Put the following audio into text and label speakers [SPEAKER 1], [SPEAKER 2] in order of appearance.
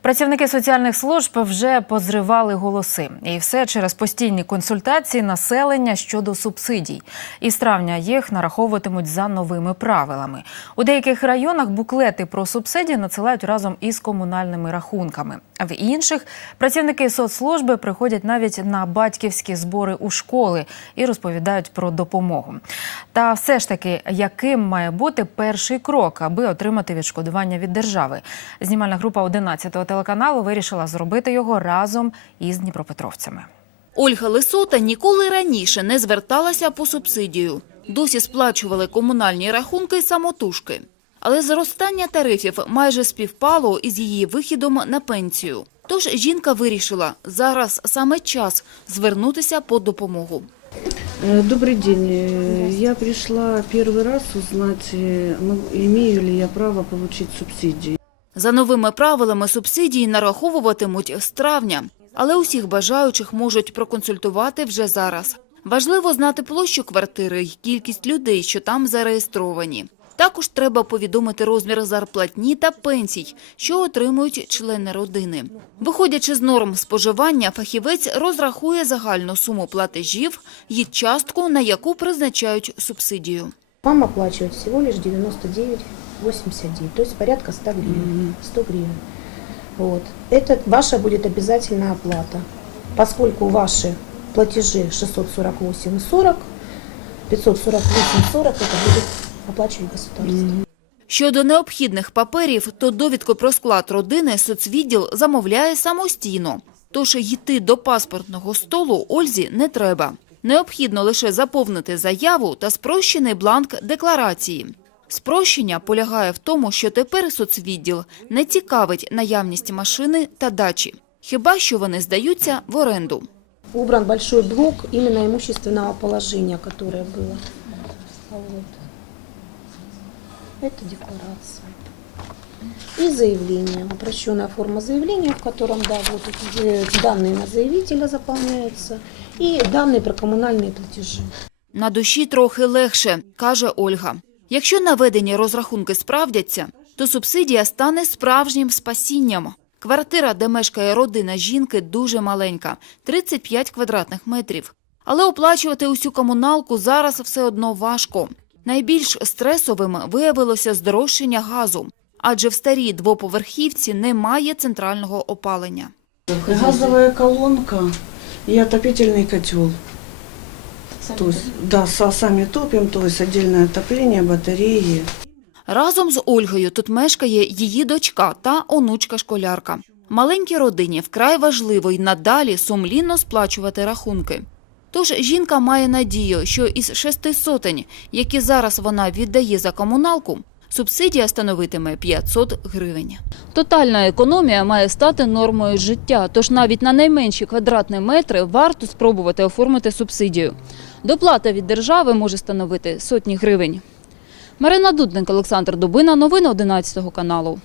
[SPEAKER 1] Працівники соціальних служб вже позривали голоси, і все через постійні консультації населення щодо субсидій. Із травня їх нараховуватимуть за новими правилами. У деяких районах буклети про субсидії надсилають разом із комунальними рахунками. В інших працівники соцслужби приходять навіть на батьківські збори у школи і розповідають про допомогу. Та все ж таки, яким має бути перший крок, аби отримати відшкодування від держави? Знімальна група 11-го телеканалу вирішила зробити його разом із дніпропетровцями.
[SPEAKER 2] Ольга Лисота ніколи раніше не зверталася по субсидію. Досі сплачували комунальні рахунки самотужки. Але зростання тарифів майже співпало із її вихідом на пенсію. Тож жінка вирішила, зараз саме час звернутися по допомогу.
[SPEAKER 3] Э, Добрый день. Э, Я пришла первый раз узнать, э, мог- имею ли я право получить субсидии.
[SPEAKER 2] За новими правилами субсидії нараховуватимуть з травня, але усіх бажаючих можуть проконсультувати вже зараз. Важливо знати площу квартири й кількість людей, що там зареєстровані. Також треба повідомити розмір зарплатні та пенсій, що отримують члени родини. Виходячи з норм споживання, фахівець розрахує загальну суму платежів і частку, на яку призначають субсидію.
[SPEAKER 4] Вам оплачивают всего лишь 99,89, то есть порядка 100 гривен. 100 гривен. Вот. Это ваша будет обязательная оплата. Поскольку ваши платежи 648,40, 548,40 это будет оплачивать государство.
[SPEAKER 2] Щодо необхідних паперів, то довідку про склад родини соцвідділ замовляє самостійно. Тож йти до паспортного столу Ользі не треба. Необхідно лише заповнити заяву та спрощений бланк декларації. Спрощення полягає в тому, що тепер соцвідділ не цікавить наявність машини та дачі, хіба що вони здаються в оренду.
[SPEAKER 4] Убран большой блок именно имущественного положения, которое было. Вот. Это декларация. И заявление. Упрощенная форма заявления, в котором, да, вот эти данные на заявителя заполняются. И данные про коммунальные платежи.
[SPEAKER 2] На душі трохи легше, каже Ольга. Якщо наведені розрахунки справдяться, то субсидія стане справжнім спасінням. Квартира, де мешкає родина жінки, дуже маленька – 35 квадратних метрів. Але оплачувати усю комуналку зараз все одно важко. Найбільш стресовим виявилося здорожчання газу, адже в старій двоповерхівці немає центрального опалення.
[SPEAKER 3] Газовая колонка и отопительный котел. То есть, да, са- сами топим, то есть отдельное отопление, батареи.
[SPEAKER 2] Разом з Ольгою тут мешкає її дочка та онучка-школярка. Маленькій родині вкрай важливо й надалі сумлінно сплачувати рахунки. Тож жінка має надію, що із шести сотень, які зараз вона віддає за комуналку, субсидія становитиме 500 гривень. Тотальна економія має стати нормою життя, тож навіть на найменші квадратні метри варто спробувати оформити субсидію. Доплата від держави може становити сотні гривень. Марина Дудник, Олександр Дубина. Новини 11 каналу.